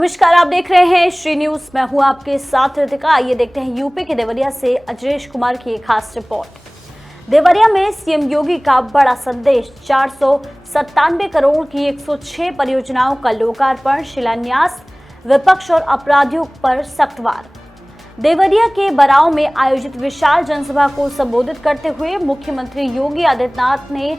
नमस्कार, आप देख रहे हैं श्री न्यूज। मैं हूं आपके साथ रितिका। आइए देखते हैं यूपी के देवरिया से अजरेश कुमार की एक खास रिपोर्ट। देवरिया में सीएम योगी का बड़ा संदेश। 497 करोड़ की 106 परियोजनाओं का लोकार्पण, शिलान्यास, विपक्ष और अपराधियों पर सख्त वार। देवरिया के बराव में आयोजित विशाल जनसभा को संबोधित करते हुए मुख्यमंत्री योगी आदित्यनाथ ने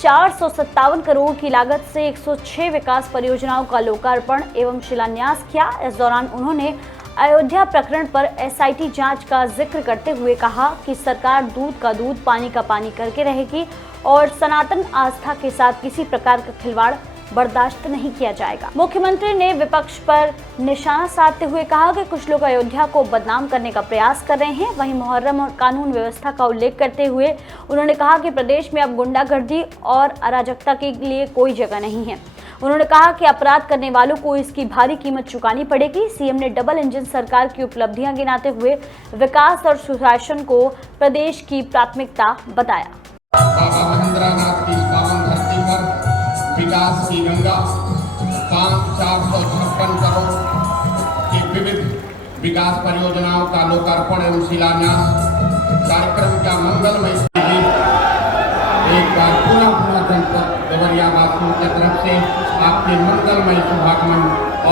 457 करोड़ की लागत से 106 विकास परियोजनाओं का लोकार्पण एवं शिलान्यास किया। इस दौरान उन्होंने अयोध्या प्रकरण पर एसआईटी जांच का जिक्र करते हुए कहा कि सरकार दूध का दूध, पानी का पानी करके रहेगी और सनातन आस्था के साथ किसी प्रकार का खिलवाड़ बर्दाश्त नहीं किया जाएगा। मुख्यमंत्री ने विपक्ष पर निशाना साधते हुए कहा कि कुछ लोग अयोध्या को बदनाम करने का प्रयास कर रहे हैं। वहीं मुहर्रम और कानून व्यवस्था का उल्लेख करते हुए उन्होंने कहा कि प्रदेश में अब गुंडागर्दी और अराजकता के लिए कोई जगह नहीं है। उन्होंने कहा कि अपराध करने वालों को इसकी भारी कीमत चुकानी पड़ेगी। सीएम ने डबल इंजन सरकार की उपलब्धियां गिनाते हुए विकास और सुशासन को प्रदेश की प्राथमिकता बताया। विकास की गंगा 456 करोड़ की विविध विकास परियोजनाओं का लोकार्पण एवं शिलान्यास कार्यक्रम का मंगलमय एक बार पुनः जनपद देवरिया वासियों की तरफ से आपके मंगलमय शुभागमन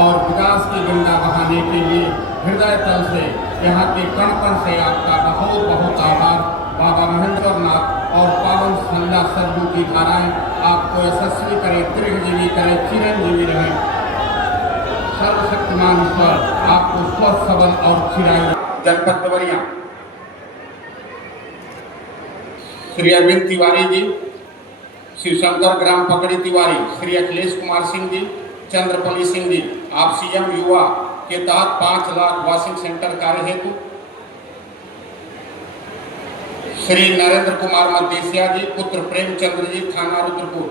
और विकास की गंगा बहाने के लिए हृदय तल से यहाँ के कण कण से आपका बहुत बहुत आभार। बाबा महेंद्रनाथ और पावन संध्या सरयू की धाराएं आपको यशस्वी करे, दीर्घजीवी करे, चिरंजीवी रहे। सर्वशक्तिमान ईश्वर आपको स्वस्थ, सबल और चिरायु। जनपद देवरिया श्री अरविंद तिवारी जी, श्री शंकर ग्राम पकड़ी तिवारी, श्री अखिलेश कुमार सिंह जी, चंद्रपली सिंह जी, आप सीएम युवा के तहत 5 लाख वॉशिंग सेंटर कार्य हेतु, श्री नरेंद्र कुमार मदेसिया जी, पुत्र प्रेमचंद्र जी, थाना रुद्रपुर,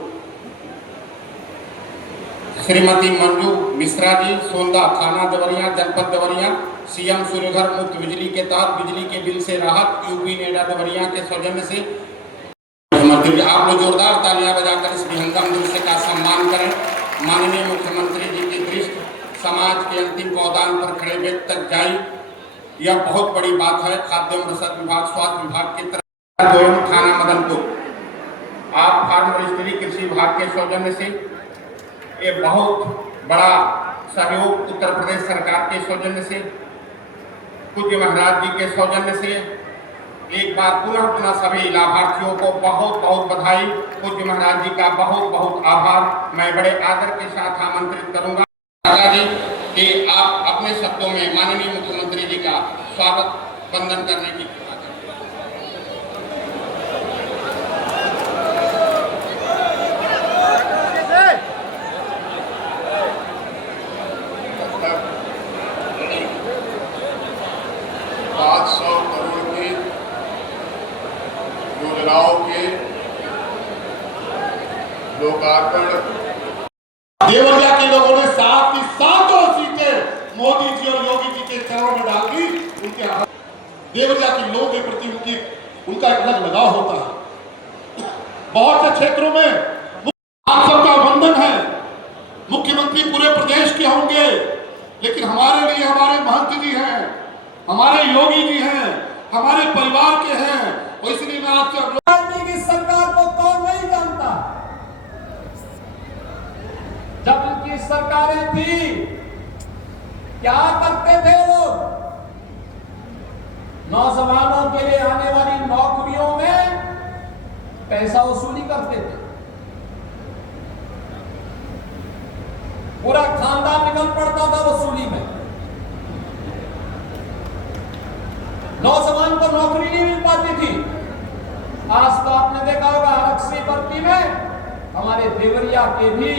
श्रीमती मंजू मिश्रा जी, सोंदा, थाना देवरिया, जनपद देवरिया, सीएम सूर्यघर मुफ्त बिजली के तहत बिजली के बिल से राहत, यूपी नेडा देवरिया के सौजन्य से। आप लोग जोरदार तालियां बजाकर इस विहंगम दृश्य का सम्मान करें। माननीय मुख्यमंत्री जी की दृष्टि समाज के अंतिम पौधान पर खड़े व्यक्ति तक जाई, यह बहुत बड़ी बात है। खाद्य एवं रसद विभाग, स्वास्थ्य विभाग की तरफ थाना मदनपुर, आप फार्मरिस्ट्री कृषि विभाग के सौजन्य से ये बहुत बड़ा सहयोग, उत्तर प्रदेश सरकार के सौजन्य से, पूज्य महाराज जी के सौजन्य से एक बार पुनः सभी लाभार्थियों को बहुत बहुत बधाई। पूज्य महाराज जी का बहुत बहुत आभार। मैं बड़े आदर के साथ आमंत्रित करूंगा दादाजी कि आप अपने शब्दों में माननीय मुख्यमंत्री जी का स्वागत वंदन करने की कृपा करें। योजनाओं के लोकार्पण देवरिया के लोगों ने साथ की सातों सीटें मोदी जी और योगी जी के चरणों में डाल दी। उनके देवरिया के लोगों के प्रति उनका एक अलग लगाव होता है। बहुत से क्षेत्रों में आप सबका वंदन है। मुख्यमंत्री पूरे प्रदेश के होंगे, लेकिन हमारे लिए हमारे महंत जी हैं, हमारे योगी जी हैं, हमारे परिवार के हैं। इसलिए मैं आपसे की सरकार को कौन नहीं जानता। जब उनकी सरकारें थी क्या करते थे लोग? नौजवानों के लिए आने वाली नौकरियों में पैसा वसूली करते थे। पूरा खानदान निकल पड़ता था वसूली में। नौजवान को नौकरी नहीं मिल पाती थी। आज तो आपने देखा होगा आरक्षी भर्ती में हमारे देवरिया के भी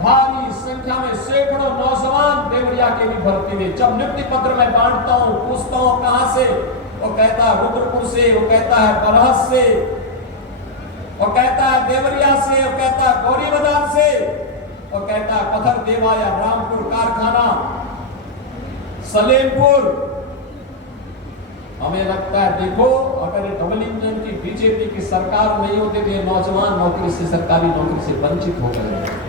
भारी संख्या में सैकड़ों नौजवान देवरिया के भी भर्ती में। जब नियुक्ति पत्र में बांटता हूं, पूछता हूं कहां से, वो कहता है रुद्रपुर से, वो कहता है बरहस से, वो कहता है देवरिया से, वो कहता है गौरी बाजार से, वो कहता है पत्थर देवा या रामपुर कारखाना, सलेमपुर। हमें लगता है देखो, अगर डबल इंजन की बीजेपी की सरकार नहीं होती तो नौजवान नौकरी से, सरकारी नौकरी से वंचित हो गए।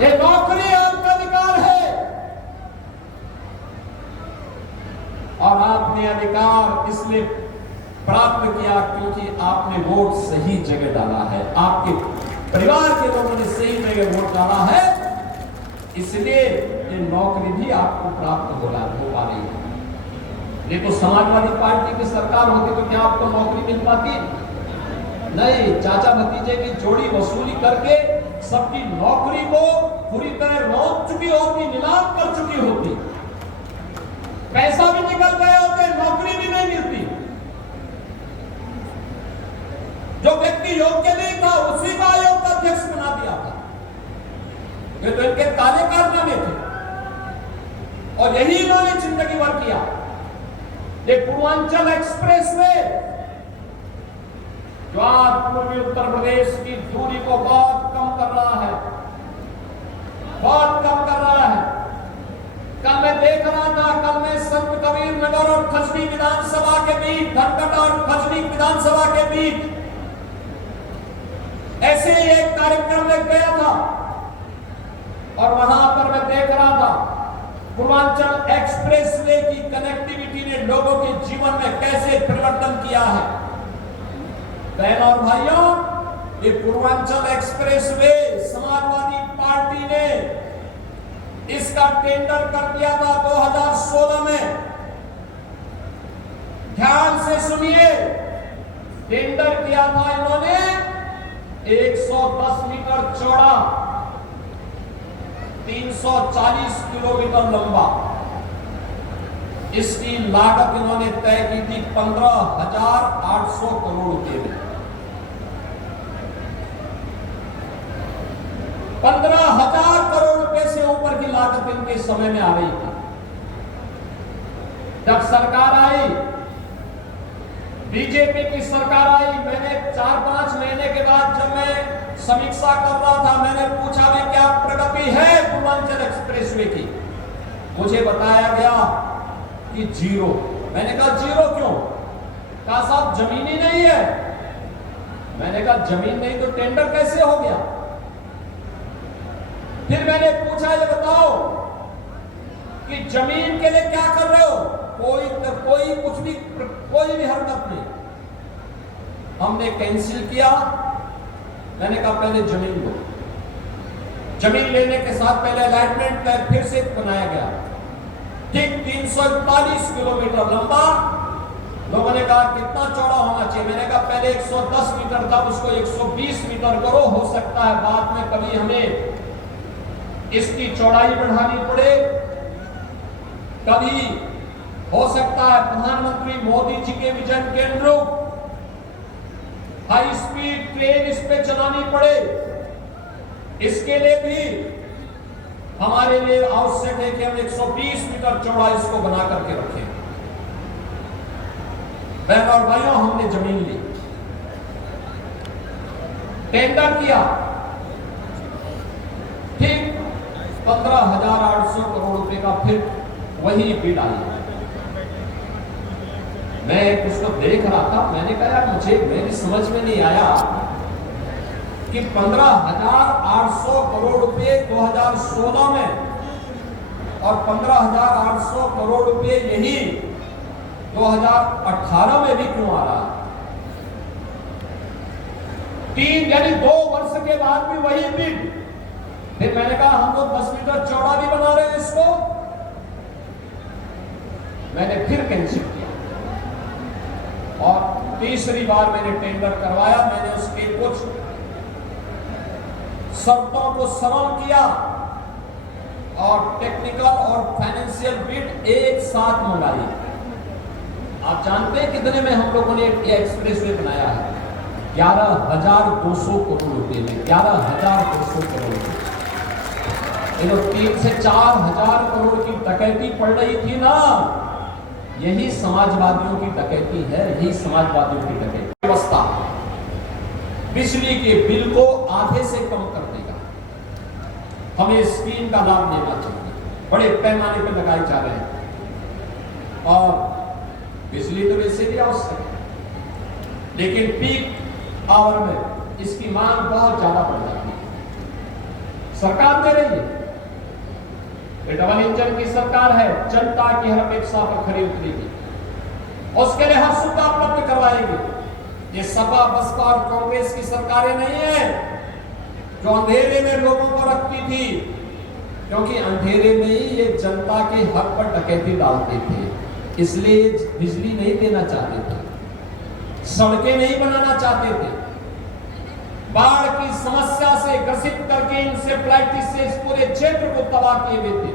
ये नौकरी आपका अधिकार है और आपने अधिकार इसलिए प्राप्त किया क्योंकि आपने वोट सही जगह डाला है, आपके परिवार के लोगों ने सही जगह वोट डाला है, इसलिए ये नौकरी भी आपको प्राप्त हो पा रही है। ये तो समाजवादी पार्टी की सरकार होती तो क्या आपको नौकरी मिल पाती? नहीं, चाचा भतीजे की जोड़ी वसूली करके सबकी नौकरी को पूरी तरह रोक चुकी होती, नीलाम कर चुकी होती, पैसा भी निकल गए होते, नौकरी भी नहीं मिलती। जो व्यक्ति योग्य नहीं था उसी को आयोग का अध्यक्ष बना दिया था। ये तो इनके काले कारनामे थे और यही इन्होंने जिंदगी भर किया। ये पूर्वांचल एक्सप्रेस वे जो आज पूर्वी उत्तर प्रदेश की दूरी को बहुत कम कर रहा है, बहुत कम कर रहा है। कल मैं देख रहा था, कल मैं संत कबीर नगर और खजनी विधानसभा के बीच, धनकट और खजनी विधानसभा के बीच ऐसे ही एक कार्यक्रम में गया था और वहां पर मैं देख रहा था पूर्वांचल एक्सप्रेसवे की कनेक्टिविटी ने लोगों के जीवन में कैसे परिवर्तन किया है। बहनों और भाइयों, ये पूर्वांचल एक्सप्रेसवे समाजवादी पार्टी ने इसका टेंडर कर दिया था 2016 में। ध्यान से सुनिए, टेंडर किया था इन्होंने 110 मीटर चौड़ा, 340 किलोमीटर लंबा। इसकी लागत इन्होंने तय की थी 15,800 करोड़ रुपए में। 15,000 करोड़ रुपए से ऊपर की लागत इनके समय में आ रही थी। जब सरकार आई, बीजेपी की सरकार आई, मैंने 4-5 महीने के बाद जब मैं समीक्षा कर रहा था, मैंने पूछा भी क्या प्रगति है पूर्वांचल एक्सप्रेसवे की। मुझे बताया गया कि जीरो। मैंने कहा जीरो क्यों? कहा साहब जमीन ही नहीं है। मैंने कहा जमीन नहीं तो टेंडर कैसे हो गया? फिर मैंने पूछा ये बताओ कि जमीन के लिए क्या कर रहे हो? कोई कुछ भी, कोई भी हरकत नहीं। हमने कैंसिल किया। मैंने कहा पहले जमीन लो। जमीन लेने के साथ पहले अलॉटमेंट फिर से बनाया गया, ठीक 341 किलोमीटर लंबा। लोगों ने कहा कितना चौड़ा होना चाहिए? मैंने कहा पहले 110 मीटर था, उसको 120 मीटर करो। हो सकता है बाद में कभी हमें इसकी चौड़ाई बढ़ानी पड़े, कभी हो सकता है प्रधानमंत्री मोदी जी के विजन के अनुरूप हाई स्पीड ट्रेन इस पे चलानी पड़े। इसके लिए भी हमारे लिए आवश्यक है कि हम 120 मीटर चौड़ा इसको बना करके रखें। बहनों और भाइयों, हमने जमीन ली, टेंडर किया, ठीक 15,800 करोड़ रुपए का फिर वही बिड आई। मैं उसको देख रहा था, मैंने कहा मुझे मेरी समझ में नहीं आया कि 15,800 करोड़ रुपए 2016 में और 15,800 करोड़ रुपए यही 2018 में भी क्यों आ रहा? 3 यानी 2 वर्ष के बाद भी वही बिड। फिर मैंने कहा हम तो 10 मीटर चौड़ा भी बना रहे हैं इसको। मैंने फिर कैंसिल किया और तीसरी बार मैंने टेंडर करवाया। मैंने उसके कुछ शर्तों को सरल किया और टेक्निकल और फाइनेंशियल बिड एक साथ मंगाई। आप जानते हैं कितने में हम लोगों ने ये एक्सप्रेसवे बनाया है? 11,200 करोड़ रुपए में। 11,200 करोड़ रुपए। ये तो 3 से 4,000 करोड़ की डकैती पड़ रही थी ना, यही समाजवादियों की डकैती है, यही समाजवादियों की डकैती। व्यवस्था बिजली के बिल को आधे से कम कर देगा। हमें स्कीम का लाभ लेना चाहिए, बड़े पैमाने पर लगाए जा रहे हैं। और बिजली तो वैसे भी आवश्यक है, लेकिन पीक आवर में इसकी मांग बहुत ज्यादा बढ़ जाती है। सरकार दे रही है। ये डबल इंजन की सरकार है, जनता की हर अपेक्षा पर खरी उतरेगी, उसके लिए हर सुविधा उपलब्ध करवाएगी। ये सपा बसपा और कांग्रेस की सरकारें नहीं है जो अंधेरे में लोगों को रखती थी, क्योंकि अंधेरे में ही ये जनता के हक पर डकैती डालते थे, इसलिए बिजली नहीं देना चाहते थे, सड़कें नहीं बनाना चाहते थे, बाढ़ की समस्या से ग्रसित करके इंसेफ्लाइटिस से इस पूरे क्षेत्र को तबाह किए हुए थे,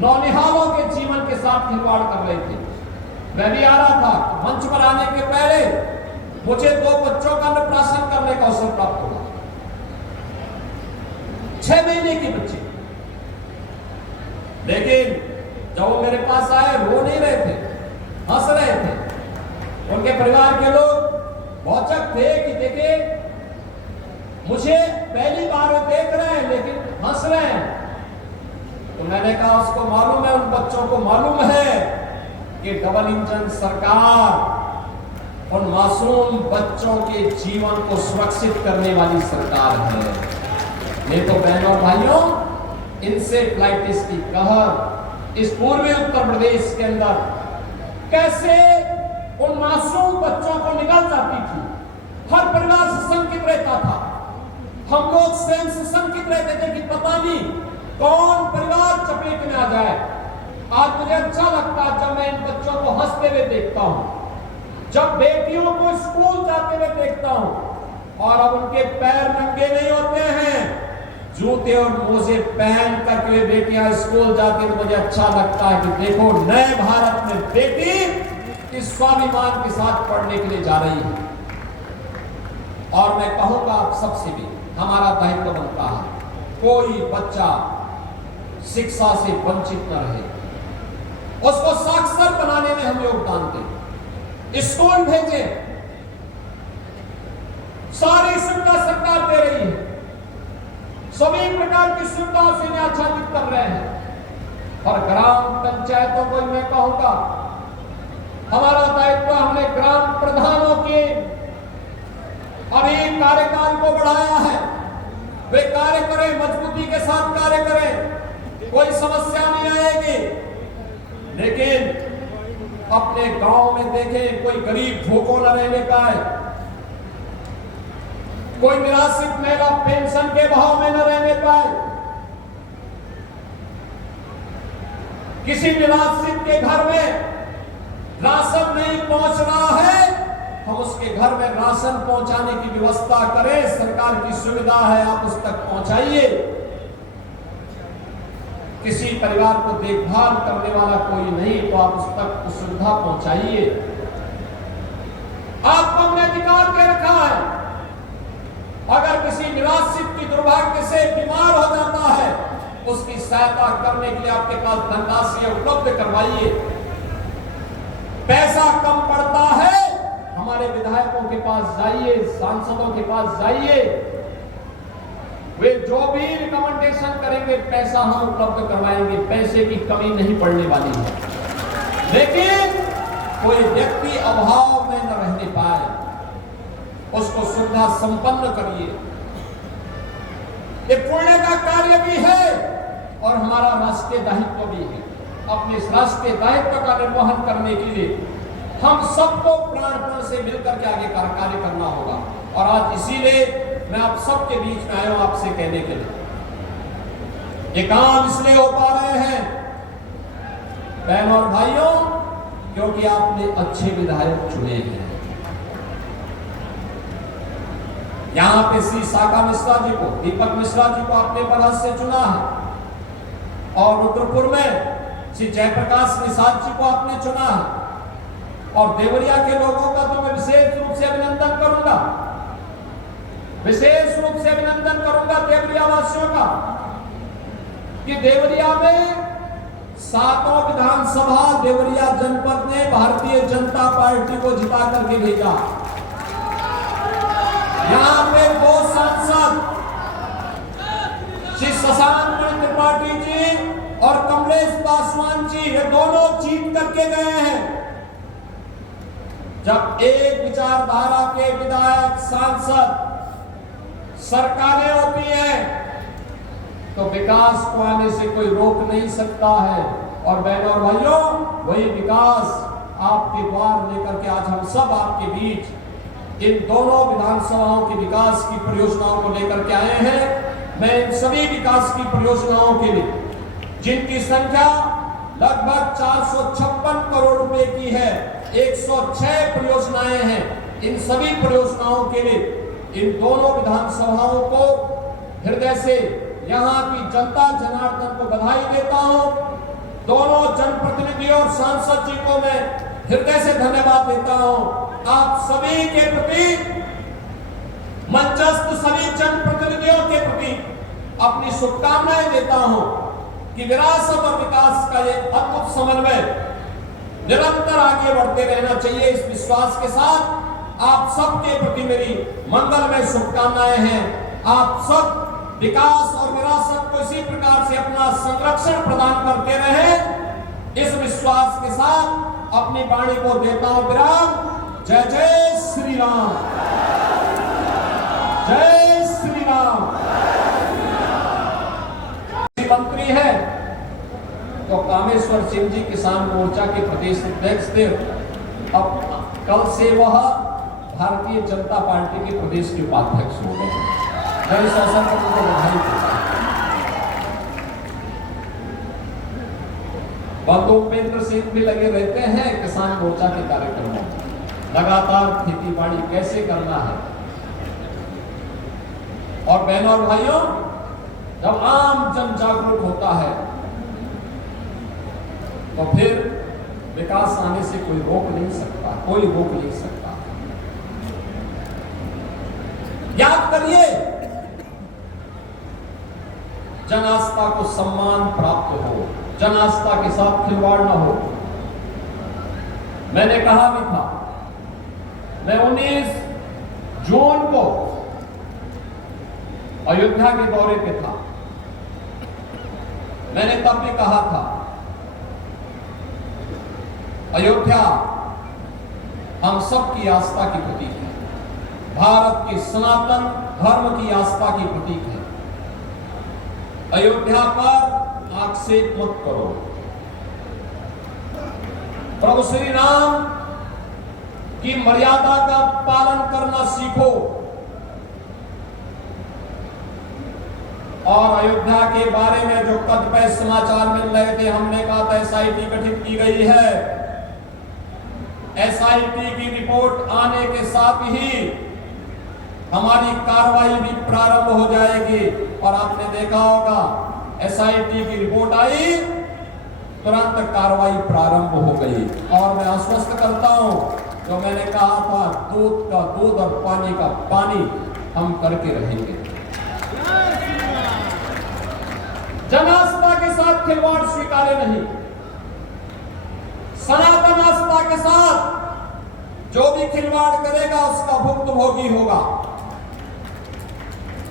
नौनिहालों के जीवन के साथ खिलवाड़ कर रहे थे। मैं भी आ रहा था, मंच पर आने के पहले मुझे 2 बच्चों का अन्नप्राशन करने का अवसर प्राप्त हुआ, 6 महीने के बच्चे, लेकिन जब वो मेरे पास आए रो नहीं रहे थे, हंस रहे थे। उनके परिवार के लोग भौचक थे कि देखे मुझे पहली बार वो देख रहे हैं लेकिन हंस रहे हैं। तो मैंने कहा उसको मालूम है, उन बच्चों को मालूम है कि डबल इंजन सरकार उन मासूम बच्चों के जीवन को सुरक्षित करने वाली सरकार है। नहीं तो बहनों और भाइयों, इंसेफ्लाइटिस की कहर इस पूर्वी उत्तर प्रदेश के अंदर कैसे उन मासूम बच्चों को निकल जाती थी। हर परिवार से शंकित रहता था, हम लोग स्वयं से शंकित रहते थे कि पता नहीं कौन परिवार चपेट में आ जाए। आज मुझे अच्छा लगता है जब मैं इन बच्चों को हंसते हुए देखता हूं, जब बेटियों को स्कूल जाते हुए देखता हूं, और अब उनके पैर नंगे नहीं होते हैं, जूते और मोजे पहन करके वे बेटियां स्कूल जाती हैं। तो मुझे अच्छा लगता है कि देखो नए भारत में बेटी इस स्वाभिमान के साथ पढ़ने के लिए जा रही है। और मैं कहूंगा आप सबसे भी हमारा दायित्व बनता है, कोई बच्चा शिक्षा से वंचित न रहे, उसको साक्षर बनाने में हम योगदान दें, स्कूल भेजें। सारी सुविधा सरकार दे रही है, सभी प्रकार की सुविधाओं से इन्हें आच्छादित कर रहे हैं। और ग्राम पंचायतों को मैं कहूंगा हमारा दायित्व, हमने ग्राम प्रधानों के अभी कार्यकाल को बढ़ाया है, वे कार्य करें, मजबूती के साथ कार्य करें, कोई समस्या नहीं आएगी। लेकिन अपने गांव में देखें, कोई गरीब भूखों न रहने पाए, कोई निराश्रित महिला पेंशन के भाव में न रहने पाए, किसी निराश्रित के घर में राशन नहीं पहुंच रहा है, हम उसके घर में राशन पहुंचाने की व्यवस्था करें। सरकार की सुविधा है, आप उस तक पहुंचाइए। किसी परिवार को देखभाल करने वाला कोई नहीं, तो आप उस तक उस सुविधा पहुंचाइए। आपको हमने अधिकार दे रखा है, अगर किसी निराश्रित की दुर्भाग्य से बीमार हो जाता है, उसकी सहायता करने के लिए आपके पास धनराशि उपलब्ध करवाइए। पैसा कम पड़ता है, हमारे विधायकों के पास जाइए, सांसदों के पास जाइए, वे जो भी रिकमेंडेशन करेंगे पैसा हम उपलब्ध करवाएंगे, पैसे की कमी नहीं पड़ने वाली है। लेकिन कोई व्यक्ति अभाव में न रहने पाए, उसको सुविधा संपन्न करिए। ये पुण्य का कार्य भी है और हमारा राष्ट्रीय दायित्व भी है। अपने इस राष्ट्रीय दायित्व का निर्वहन करने के लिए हम सबको प्राणपण से मिलकर के आगे कार्य करना होगा। और आज इसीलिए मैं आप सबके बीच में आया हूं, आपसे कहने के लिए ये काम इसलिए हो पा रहे हैं बहनों और भाइयों, क्योंकि आपने अच्छे विधायक चुने हैं। यहां पे श्री शाखा मिश्रा जी को, दीपक मिश्रा जी को आपने बरहत से चुना है, और रुद्रपुर में श्री जयप्रकाश निषाद जी को आपने चुना है। और देवरिया के लोगों का तो मैं विशेष रूप से अभिनंदन करूंगा, विशेष रूप से अभिनंदन करूंगा देवरिया वासियों का, कि देवरिया में 7 विधानसभा देवरिया जनपद ने भारतीय जनता पार्टी को जिता करके भेजा। यहां पे 2 सांसद श्री शशांक त्रिपाठी जी और कमलेश पासवान जी, ये दोनों जीत करके गए हैं। जब एक विचारधारा के विधायक सांसद सरकारें होती हैं, तो विकास को आने से कोई रोक नहीं सकता है। और बहनों और भाइयों, वही विकास आपके द्वार लेकर के आज हम सब आपके बीच इन दोनों विधानसभाओं की विकास की परियोजनाओं को लेकर के आए हैं। मैं इन सभी विकास की परियोजनाओं के लिए, जिनकी संख्या लगभग 456 करोड़ रुपए की है, 106 परियोजनाएं हैं, इन सभी परियोजनाओं के लिए इन दोनों विधानसभाओं को हृदय से यहाँ की जनता जनार्दन को बधाई देता हूँ। दोनों जनप्रतिनिधियों और सांसद जी को मैं हृदय से धन्यवाद देता हूँ। आप सभी के प्रति, मंचस्थ सभी जनप्रतिनिधियों के प्रति अपनी शुभकामनाएं देता हूँ कि विरासत और विकास का ये अद्भुत समन्वय निरंतर आगे बढ़ते रहना चाहिए। इस विश्वास के साथ आप सबके प्रति मेरी मंगलमय शुभकामनाएं हैं। आप सब विकास और विरासत को इसी प्रकार से अपना संरक्षण प्रदान करते रहे। इस विश्वास के साथ अपनी वाणी को देता हूं विराम। जय जय श्री राम, जय श्री राम। मंत्री है तो कामेश्वर सिंह जी किसान मोर्चा के प्रदेश अध्यक्ष थे। अब कल से वह भारतीय जनता पार्टी के प्रदेश के उपाध्यक्ष हो गए। मैं इस अवसर पर उनको बधाई देता हूं। बंधु उपेंद्र सिंह भी लगे रहते हैं किसान मोर्चा के कार्यक्रमों में, लगातार खेती बाड़ी कैसे करना है। और बहनों और भाइयों, जब आम जन जागरूक होता है तो फिर विकास आने से कोई रोक नहीं सकता, कोई रोक नहीं सकता। याद करिए, जन आस्था को सम्मान प्राप्त हो, जन आस्था के साथ खिलवाड़ न हो। मैंने कहा भी था, मैं 19 जून को अयोध्या के दौरे पे था। मैंने तब भी कहा था, अयोध्या हम सबकी आस्था की प्रतीक है, भारत के सनातन धर्म की आस्था की प्रतीक है। अयोध्या पर आक्षेप मत करो। प्रभु श्री राम की मर्यादा का पालन करना सीखो। और अयोध्या के बारे में जो कतिपय समाचार मिल रहे थे, हमने कहा था एसआईटी गठित की गई है। एसआईटी की रिपोर्ट आने के साथ ही हमारी कार्रवाई भी प्रारंभ हो जाएगी। और आपने देखा होगा, एसआईटी की रिपोर्ट आई, तुरंत कार्रवाई प्रारंभ हो गई। और मैं आश्वस्त करता हूं, जो मैंने कहा था, दूध का दूध और पानी का पानी हम करके रहेंगे। जन आस्था के साथ खिलवाड़ स्वीकार्य नहीं। सनातन आस्था के साथ जो भी खिलवाड़ करेगा उसका भुक्तभोगी होगा।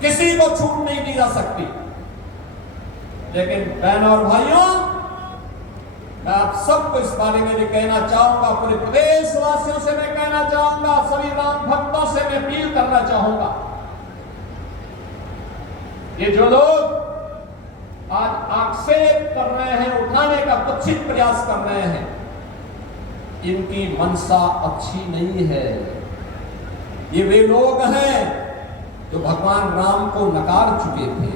किसी को छूट नहीं दी जा सकती। लेकिन बहनों और भाइयों, मैं आप सबको इस बारे में भी कहना चाहूंगा, पूरे प्रदेशवासियों से मैं कहना चाहूंगा, सभी राम भक्तों से मैं अपील करना चाहूंगा, ये जो लोग आज आक्षेप कर रहे हैं, उठाने का कुत्सित प्रयास कर रहे हैं, इनकी मनसा अच्छी नहीं है। ये वे लोग हैं जो भगवान राम को नकार चुके थे,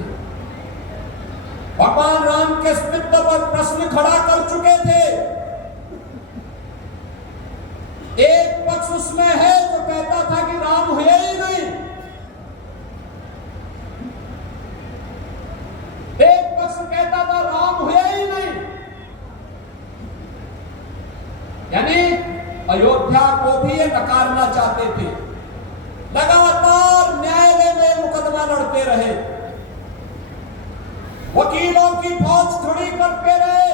भगवान राम के अस्तित्व पर प्रश्न खड़ा कर चुके थे। एक पक्ष उसमें है जो कहता था कि राम हुए ही नहीं, एक पक्ष कहता था राम हुए ही नहीं। यानी अयोध्या को भी ये नकारना चाहते थे। लगातार न्यायालय में मुकदमा लड़ते रहे, वकीलों की फौज खड़ी करते रहे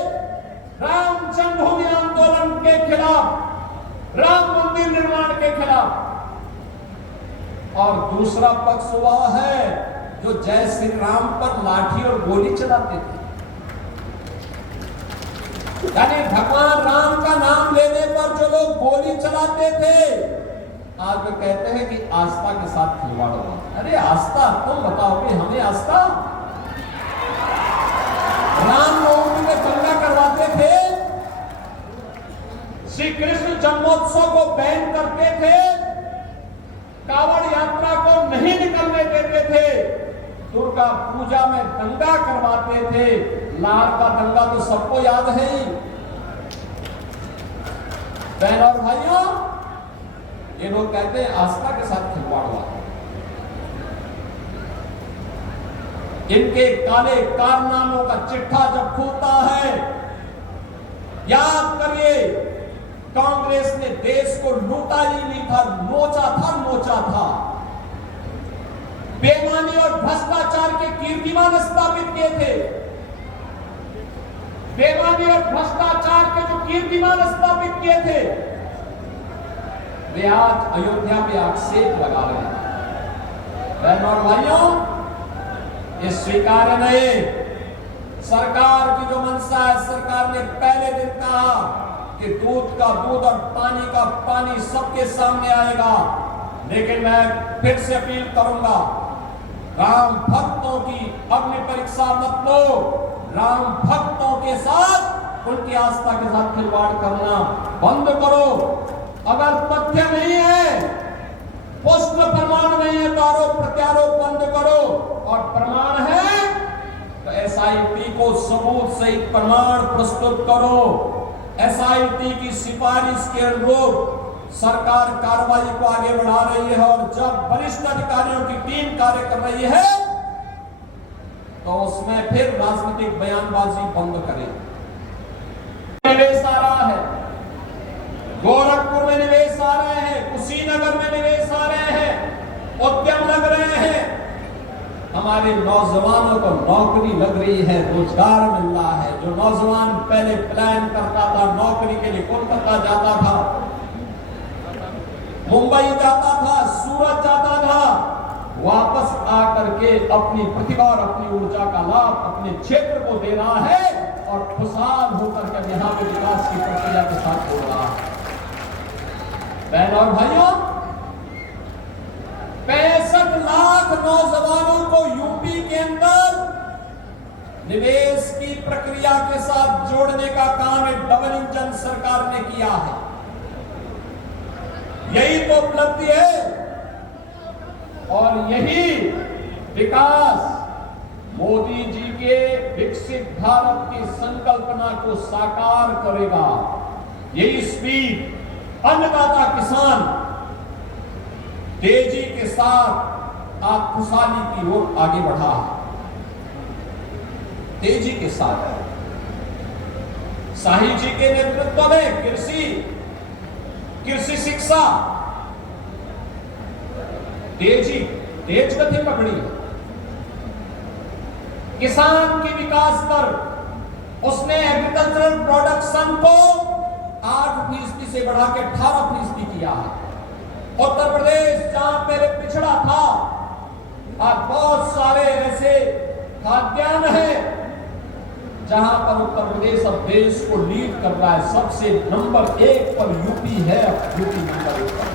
राम जन्मभूमि आंदोलन के खिलाफ, राम मंदिर निर्माण के खिलाफ। और दूसरा पक्ष वह है जो जय श्री राम पर लाठी और गोली चलाते थे। यानी भगवान राम का नाम लेने पर जो लोग गोली चलाते थे, आज वे कहते हैं कि आस्था के साथ खिलवाड़ हुआ। अरे आस्था, तुम बताओगे हमें आस्था? ब्रह्मोत्सव को बैन करते थे, कावड़ यात्रा को नहीं निकलने देते थे, दुर्गा पूजा में दंगा करवाते थे। लार का दंगा तो सबको याद है ही। बहन और भाइयों, ये लोग कहते हैं आस्था के साथ खिलवाड़ हुआ। इनके काले कारनामों का चिट्ठा जब खुलता है, याद करिए कांग्रेस ने देश को लूटा ही नहीं था, नोचा था। बेईमानी और भ्रष्टाचार के कीर्तिमान स्थापित किए थे। बेईमानी और भ्रष्टाचार के जो कीर्तिमान स्थापित किए थे, वे आज अयोध्या पे आक्षेप लगा रहे हैं। बहनों और भाइयों, ये स्वीकार्य नहीं। सरकार की जो मंशा है, सरकार ने पहले दिन कहा कि दूध का दूध और पानी का पानी सबके सामने आएगा, लेकिन मैं फिर से अपील करूंगा, राम भक्तों की अग्नि परीक्षा मत लो। राम भक्तों के साथ, उनकी आस्था के साथ खिलवाड़ करना बंद करो। अगर तथ्य नहीं है, पुष्ट प्रमाण नहीं है, तो आरोप प्रत्यारोप बंद करो, और प्रमाण है तो एसआईटी को सबूत सहित प्रमाण प्रस्तुत करो। एसआईटी की सिफारिश के अनुरूप सरकार कार्रवाई को आगे बढ़ा रही है, और जब वरिष्ठ अधिकारियों की टीम कार्य कर रही है तो उसमें फिर राजनीतिक बयानबाजी बंद करें। निवेश आ रहा है, गोरखपुर में निवेश आ रहे हैं, कुशीनगर में निवेश आ रहे हैं, उद्यम लग रहे हैं, हमारे नौजवानों को नौकरी लग रही है, रोजगार मिल रहा है। जो नौजवान पहले प्लान करता था नौकरी के लिए, कोलकाता जाता था, मुंबई जाता था, सूरत जाता था, वापस आकर के अपनी प्रतिभा और अपनी ऊर्जा का लाभ अपने क्षेत्र को दे रहा है, और खुशहाल होकर के यहाँ पे विकास की प्रक्रिया के साथ हो रहा है। बहन और भाइयों, 65 लाख नौजवानों को यूपी के अंदर निवेश की प्रक्रिया के साथ जोड़ने का काम एक डबल इंजन सरकार ने किया है। यही तो उपलब्धि है, और यही विकास मोदी जी के विकसित भारत की संकल्पना को साकार करेगा। यही स्पीड अन्नदाता किसान तेजी के साथ आप खुशहाली की ओर आगे बढ़ा, तेजी के साथ। शाही जी के नेतृत्व में कृषि शिक्षा तेज गति पकड़ी। किसान के विकास पर उसने एग्रीकल्चरल प्रोडक्शन को 8% से बढ़ा के 18% किया है। उत्तर प्रदेश जहां पहले पिछड़ा था, आज बहुत सारे ऐसे खाद्यान्न है जहां पर उत्तर प्रदेश अब देश को लीड कर रहा है। सबसे नंबर 1 पर यूपी है, यूपी नंबर 1 पर।